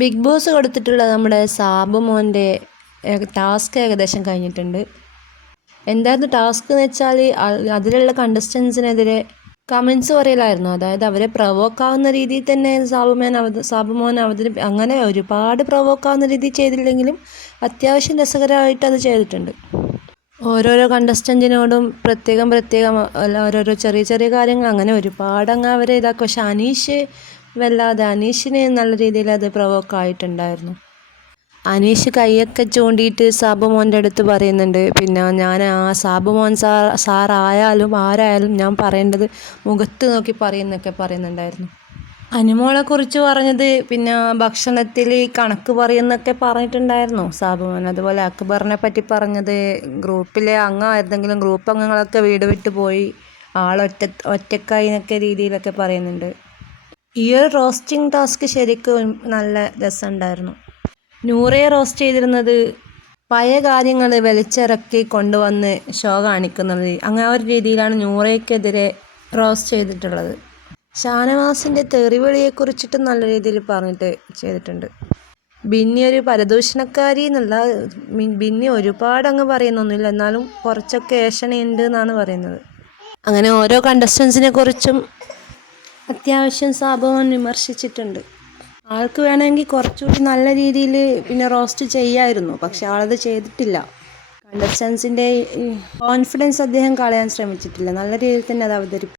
Big boss കൊടുത്തിട്ടുള്ള നമ്മുടെ സാബു മോൻ്റെ ടാസ്ക് ഏകദേശം കഴിഞ്ഞിട്ടുണ്ട്. എന്തായിരുന്നു ടാസ്ക് എന്ന് വെച്ചാൽ അതിലുള്ള കണ്ടസ്റ്റൻസിനെതിരെ കമൻസ് പറയലായിരുന്നു. അതായത് അവരെ പ്രൊവോക്കാവുന്ന രീതിയിൽ തന്നെ സാബു മോൻ അങ്ങനെ ഒരുപാട് പ്രൊവോക്കാവുന്ന രീതിയിൽ ചെയ്തില്ലെങ്കിലും അത്യാവശ്യം രസകരമായിട്ട് അത് ചെയ്തിട്ടുണ്ട്. ഓരോരോ കണ്ടസ്റ്റൻറ്റിനോടും പ്രത്യേകം അല്ല ഓരോരോ ചെറിയ ചെറിയ കാര്യങ്ങൾ അങ്ങനെ ഒരുപാട് അവരെ ഇതാക്കും. പക്ഷെ അനീഷിന് നല്ല രീതിയിൽ അത് പ്രൊവോക്കായിട്ടുണ്ടായിരുന്നു. അനീഷ് കൈയൊക്കെ ചൂണ്ടിയിട്ട് സാബു മോൻ്റെ അടുത്ത് പറയുന്നുണ്ട്, പിന്നെ ഞാൻ സാബു മോൻ സാറായാലും ആരായാലും ഞാൻ പറയേണ്ടത് മുഖത്ത് നോക്കി പറയുന്നൊക്കെ പറയുന്നുണ്ടായിരുന്നു. അനുമോളെക്കുറിച്ച് പറഞ്ഞത് പിന്നെ ഭക്ഷണത്തിൽ കണക്ക് പറയുന്നൊക്കെ പറഞ്ഞിട്ടുണ്ടായിരുന്നു സാബു മോൻ. അതുപോലെ അക്ബറിനെ പറ്റി പറഞ്ഞത് ഗ്രൂപ്പിലെ ഏതെങ്കിലും ഗ്രൂപ്പ് അംഗങ്ങളൊക്കെ വീട് വിട്ട് പോയി ഒറ്റക്കായി എന്നൊക്കെ രീതിയിലൊക്കെ പറയുന്നുണ്ട്. ഈ ഒരു റോസ്റ്റിംഗ് ടാസ്ക് ശരിക്കും നല്ല രസമുണ്ടായിരുന്നു. നൂറയെ റോസ്റ്റ് ചെയ്തിരുന്നത് പഴയ കാര്യങ്ങൾ വലിച്ചിറക്കി കൊണ്ടുവന്ന് ഷോ കാണിക്കുന്നത്, അങ്ങനെ ഒരു രീതിയിലാണ് നൂറയ്ക്കെതിരെ റോസ്റ്റ് ചെയ്തിട്ടുള്ളത്. ഷാനവാസിൻ്റെ തെറിവിളിയെക്കുറിച്ചിട്ട് നല്ല രീതിയിൽ പറഞ്ഞിട്ട് ചെയ്തിട്ടുണ്ട്. ബിന്നി ഒരു പരദൂഷണക്കാരി എന്നല്ല, ബിന്നി ഒരുപാട് പറയുന്നൊന്നുമില്ല, എന്നാലും കുറച്ചൊക്കെ ഏഷണിയുണ്ട് എന്നാണ് പറയുന്നത്. അങ്ങനെ ഓരോ കണ്ടസ്റ്റൻസിനെ കുറിച്ചും അത്യാവശ്യം സാബു മോൻ വിമർശിച്ചിട്ടുണ്ട്. ആൾക്ക് വേണമെങ്കിൽ കുറച്ചുകൂടി നല്ല രീതിയിൽ പിന്നെ റോസ്റ്റ് ചെയ്യാമായിരുന്നു, പക്ഷെ ആളത് ചെയ്തിട്ടില്ല. കണ്ടസ്റ്റൻസിൻ്റെ കോൺഫിഡൻസ് അദ്ദേഹം കളയാൻ ശ്രമിച്ചിട്ടില്ല, നല്ല രീതിയിൽ തന്നെ അത് അവതരിപ്പിച്ചു.